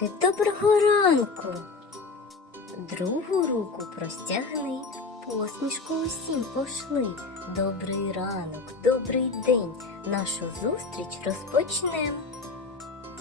дітки, доброго ранку. Другу руку простягни, посмішку усім пошли. Добрий ранок, добрий день. Нашу зустріч розпочнем.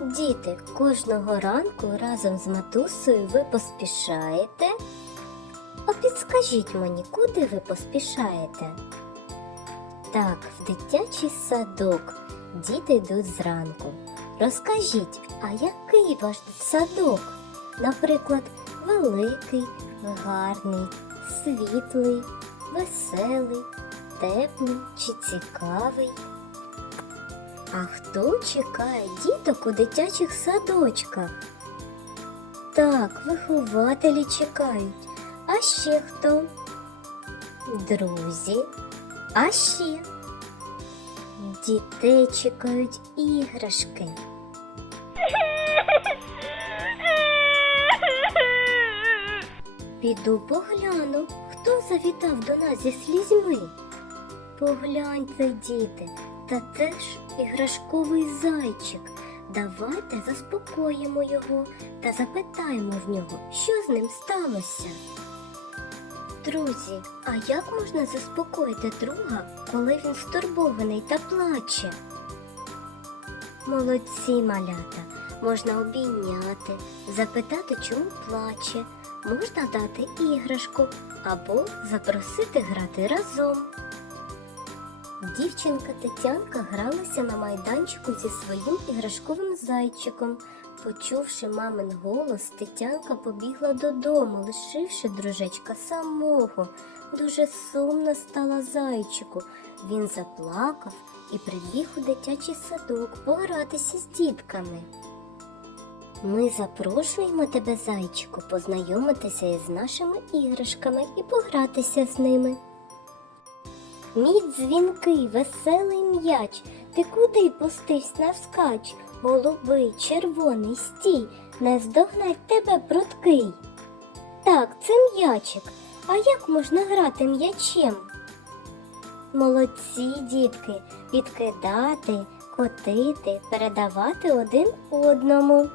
Діти, кожного ранку разом з матусею ви поспішаєте. А підскажіть мені, куди ви поспішаєте? Так, в дитячий садок. Діти йдуть зранку. Розкажіть, а який ваш садок? Наприклад, великий, гарний, світлий, веселий, теплий чи цікавий? А хто чекає діток у дитячих садочках? Так, вихователі чекають. А ще хто? Друзі. А ще дітей чекають іграшки. Піду погляну, хто завітав до нас зі слізьми. Погляньте, діти, та це ж іграшковий зайчик. Давайте заспокоїмо його та запитаємо в нього, що з ним сталося. Друзі, а як можна заспокоїти друга, коли він стурбований та плаче? Молодці малята, можна обійняти, запитати, чому плаче, можна дати іграшку або запросити грати разом. Дівчинка Тетянка гралася на майданчику зі своїм іграшковим зайчиком. Почувши мамин голос, Тетянка побігла додому, лишивши дружечка самого. Дуже сумно стала зайчику. Він заплакав і прибіг у дитячий садок погратися з дітками. Ми запрошуємо тебе, зайчику, познайомитися із нашими іграшками і погратися з ними. Мій дзвінкий, веселий м'яч, ти куди пустився навскач? Голубий, червоний стій, не здогнать тебе пруткий. Так, це м'ячик. А як можна грати м'ячем? Молодці, дітки, підкидати, котити, передавати один одному.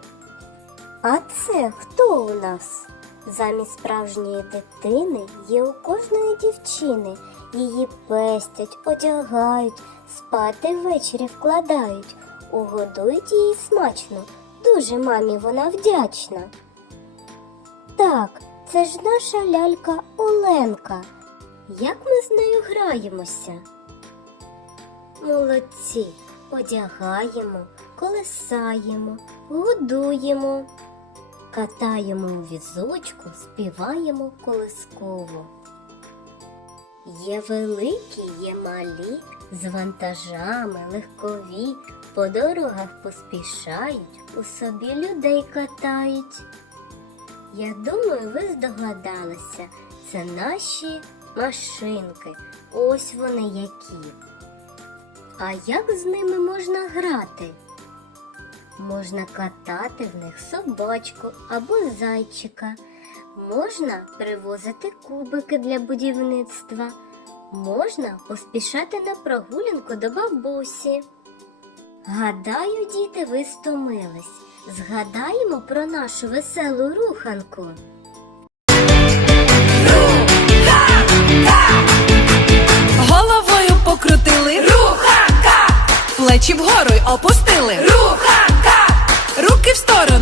А це хто у нас? Замість справжньої дитини є у кожної дівчини. Її пестять, одягають, спати ввечері вкладають, угодують її смачно. Дуже мамі вона вдячна. Так, це ж наша лялька Оленка. Як ми з нею граємося? Молодці, одягаємо, колесаємо, годуємо, катаємо у візочку, співаємо колисково. Є великі, є малі, з вантажами легкові, по дорогах поспішають, у собі людей катають. Я думаю, ви здогадалися, це наші машинки. Ось вони які. А як з ними можна грати? Можна катати в них собачку або зайчика. Можна привозити кубики для будівництва. Можна поспішати на прогулянку до бабусі. Гадаю, діти, ви стомились. Згадаємо про нашу веселу руханку. Головою покрутили, руханка, плечі вгору й опустили, руханка, руки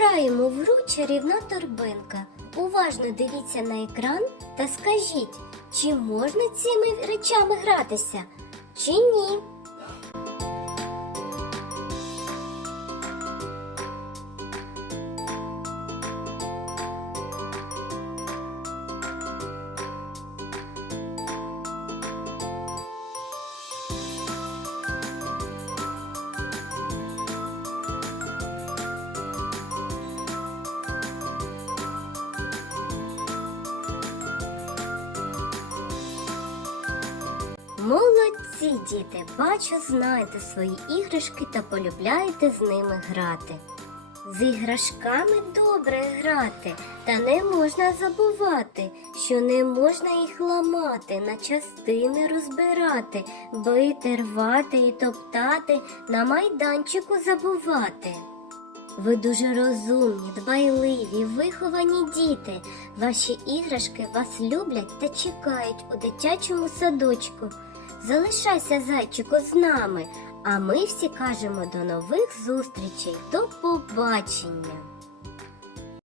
Пограємо в гру чарівна торбинка. Уважно дивіться на екран та скажіть, чи можна цими речами гратися, чи ні. Молодці, діти! Бачу, знаєте свої іграшки та полюбляєте з ними грати. З іграшками добре грати, та не можна забувати, що не можна їх ламати, на частини розбирати, бити, рвати і топтати, на майданчику забувати. Ви дуже розумні, дбайливі, виховані діти. Ваші іграшки вас люблять та чекають у дитячому садочку. Залишайся, зайчику, з нами, а ми всі кажемо до нових зустрічей. До побачення!